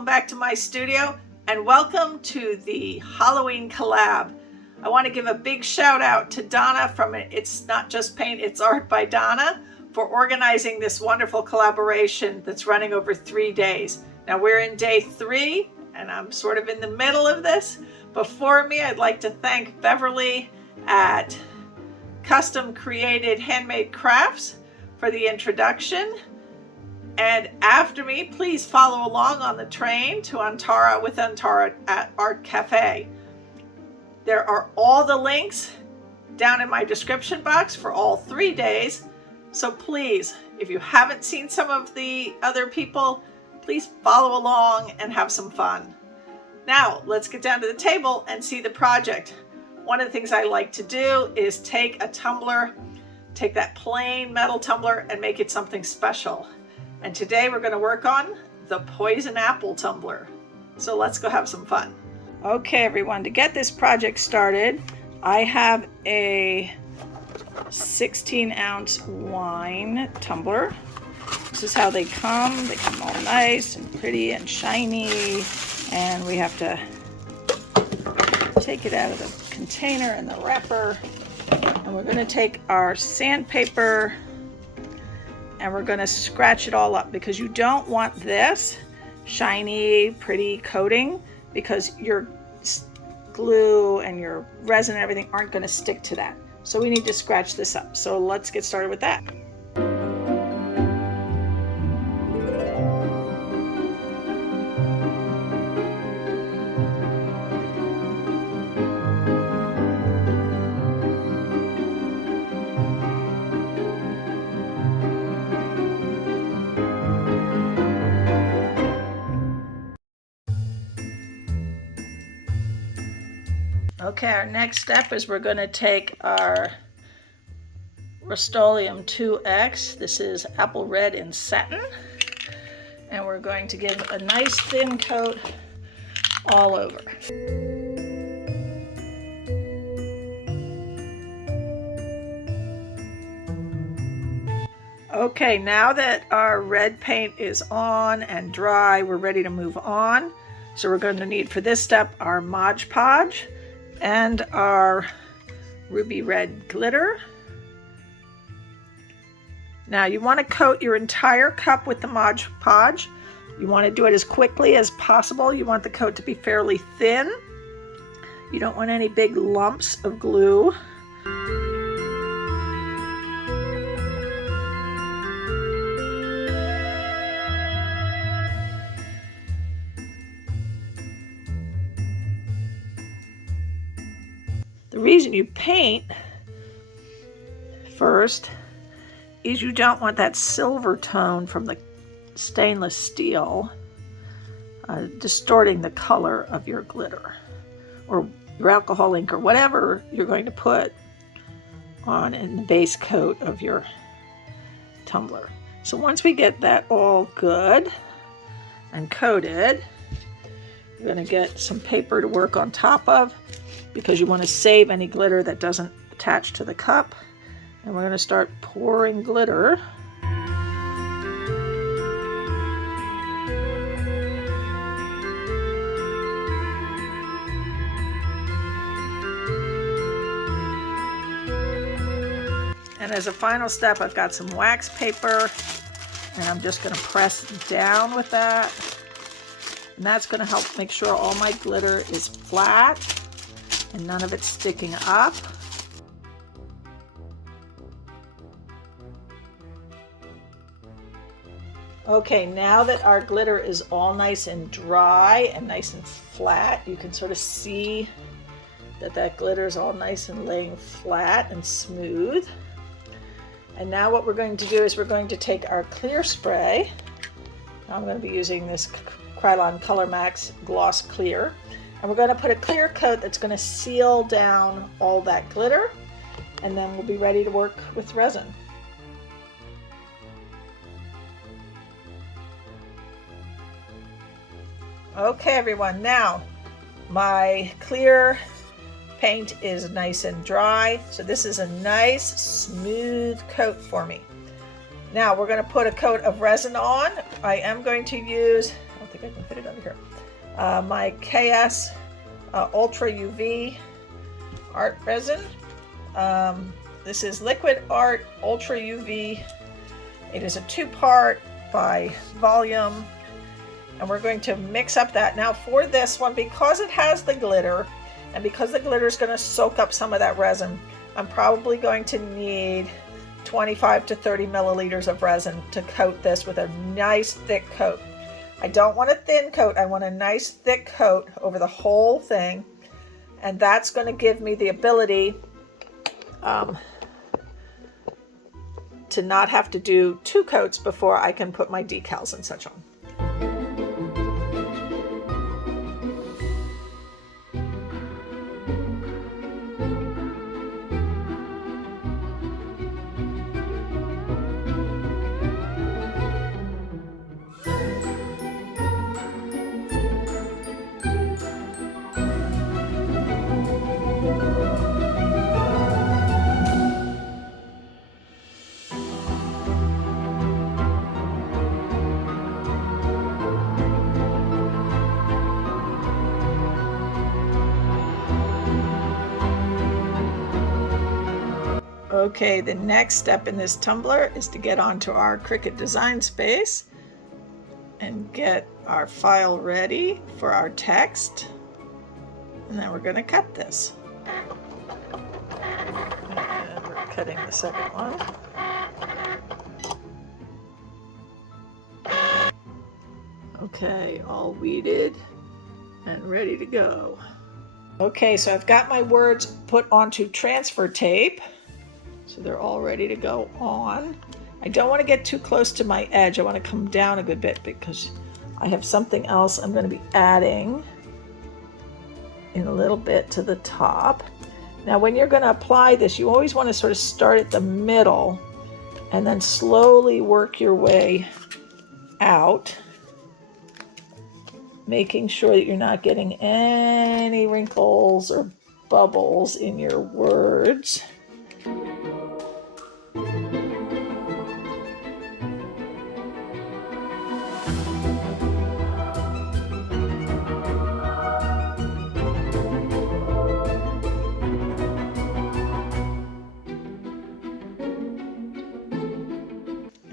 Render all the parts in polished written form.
welcome back to my studio and welcome to the Halloween collab. I want to give a big shout out to Donna from It's Not Just Paint, It's Art by Donna for organizing this wonderful collaboration that's running over 3 days. Now we're in day 3 and I'm sort of in the middle of this. Before me, I'd like to thank Beverly at Custom Created Handmade Crafts for the introduction. And after me, please follow along on the train to Antara with Antara at Art Cafe. There are all the links down in my description box for all 3 days. So please, if you haven't seen some of the other people, please follow along and have some fun. Now, let's get down to the table and see the project. One of the things I like to do is take a tumbler, take that plain metal tumbler and make it something special. And today we're going to work on the poison apple tumbler. So let's go have some fun. Okay, everyone, to get this project started, I have a 16-ounce wine tumbler. This is how they come. They come all nice and pretty and shiny. And we have to take it out of the container and the wrapper. And we're going to take our sandpaper and we're going to scratch it all up, because you don't want this shiny, pretty coating, because your glue and your resin and everything aren't going to stick to that. So we need to scratch this up. So let's get started with that. Okay, our next step is we're going to take our Rust-Oleum 2X. This is apple red in satin. And we're going to give a nice thin coat all over. Okay, now that our red paint is on and dry, we're ready to move on. So we're going to need for this step our Mod Podge and our ruby red glitter. Now you want to coat your entire cup with the Mod Podge. You want to do it as quickly as possible. You want the coat to be fairly thin. You don't want any big lumps of glue. The reason you paint first is you don't want that silver tone from the stainless steel distorting the color of your glitter or your alcohol ink or whatever you're going to put on in the base coat of your tumbler. So once we get that all good and coated, you're going to get some paper to work on top of, because you want to save any glitter that doesn't attach to the cup. And we're going to start pouring glitter. And as a final step, I've got some wax paper, and I'm just going to press down with that. And that's going to help make sure all my glitter is flat and none of it's sticking up. Okay, now that our glitter is all nice and dry and nice and flat, you can sort of see that that glitter is all nice and laying flat and smooth. And now what we're going to do is we're going to take our clear spray. I'm going to be using this Krylon Color Max Gloss Clear. And we're going to put a clear coat that's going to seal down all that glitter, and then we'll be ready to work with resin. Okay, everyone, now my clear paint is nice and dry, so this is a nice smooth coat for me. Now we're going to put a coat of resin on. I am going to use don't think I can fit it under here. My KS Ultra UV art resin. This is Liquid Art Ultra UV. It is a 2-part by volume, and we're going to mix up that. Now for this one, because it has the glitter, and because the glitter is going to soak up some of that resin, I'm probably going to need 25 to 30 milliliters of resin to coat this with a nice thick coat. I don't want a thin coat, I want a nice thick coat over the whole thing, and that's going to give me the ability to not have to do 2 coats before I can put my decals and such on. Okay, the next step in this tumbler is to get onto our Cricut design space and get our file ready for our text. And then we're going to cut this. And we're cutting the second one. Okay, all weeded and ready to go. Okay, so I've got my words put onto transfer tape. So they're all ready to go on. I don't want to get too close to my edge. I want to come down a good bit because I have something else I'm going to be adding in a little bit to the top. Now when you're going to apply this, you always want to sort of start at the middle and then slowly work your way out, making sure that you're not getting any wrinkles or bubbles in your words.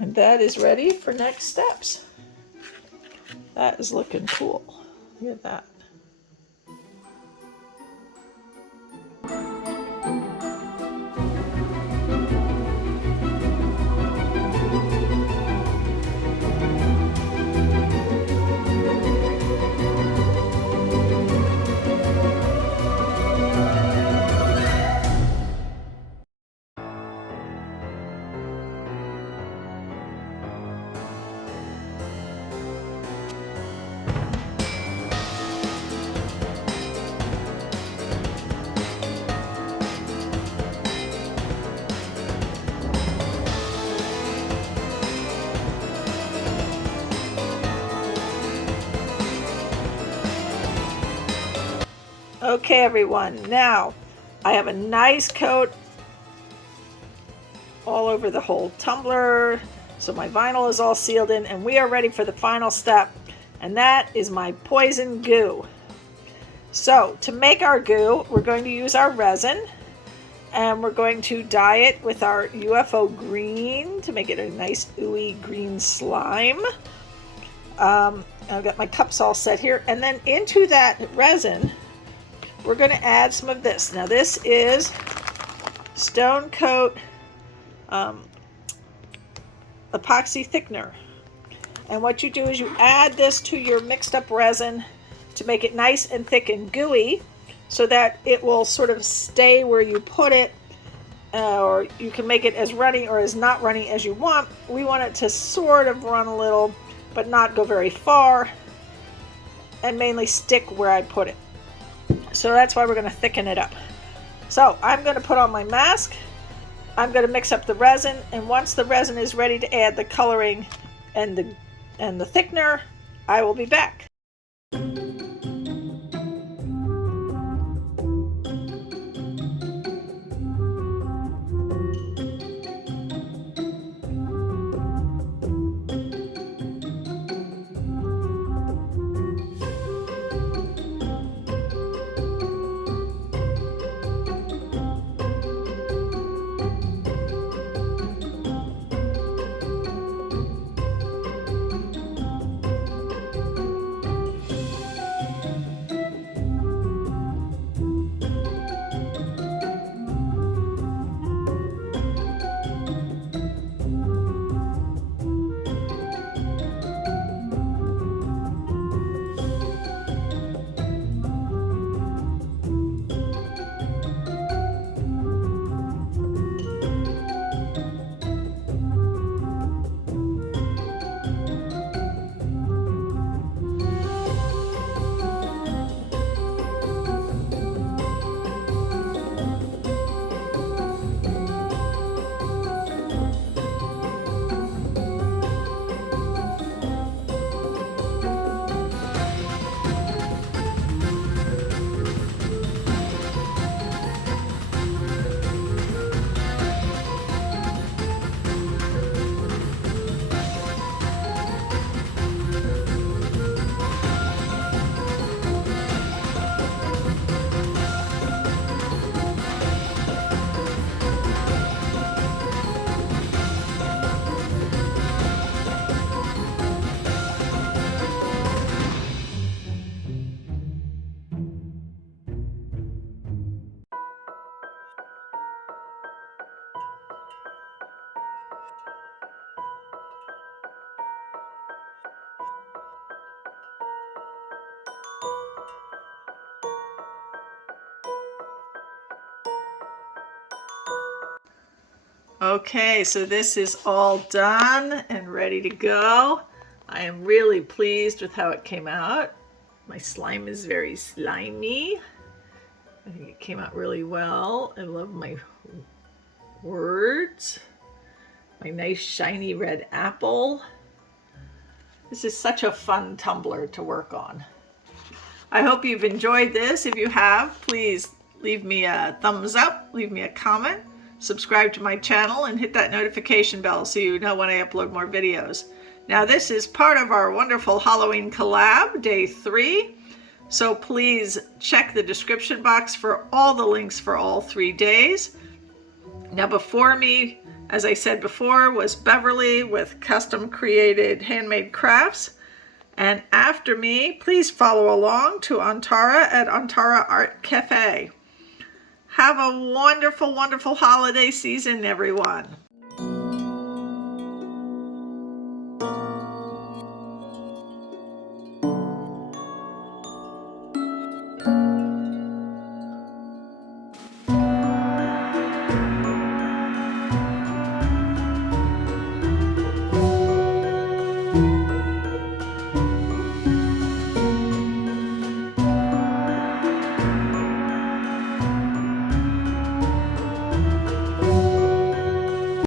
And that is ready for next steps. That is looking cool. Look at that. Okay everyone, now I have a nice coat all over the whole tumbler, so my vinyl is all sealed in, and we are ready for the final step, and that is my poison goo. So to make our goo, we're going to use our resin, and we're going to dye it with our UFO green to make it a nice ooey green slime. I've got my cups all set here, and then into that resin we're going to add some of this. Now this is Stonecoat Epoxy Thickener. And what you do is you add this to your mixed up resin to make it nice and thick and gooey so that it will sort of stay where you put it, or you can make it as runny or as not runny as you want. We want it to sort of run a little but not go very far, and mainly stick where I put it. So that's why we're going to thicken it up. So I'm going to put on my mask. I'm going to mix up the resin, and once the resin is ready to add the coloring and the thickener, I will be back. Okay, so this is all done and ready to go. I am really pleased with how it came out. My slime is very slimy. I think it came out really well. I love my words. My nice shiny red apple. This is such a fun tumbler to work on. I hope you've enjoyed this. If you have, please leave me a thumbs up, leave me a comment, subscribe to my channel, and hit that notification bell so you know when I upload more videos. Now this is part of our wonderful Halloween collab, day 3. So please check the description box for all the links for all 3 days. Now before me, as I said before, was Beverly with custom created handmade crafts. And after me, please follow along to Antara at Antara Art Cafe. Have a wonderful, wonderful holiday season, everyone.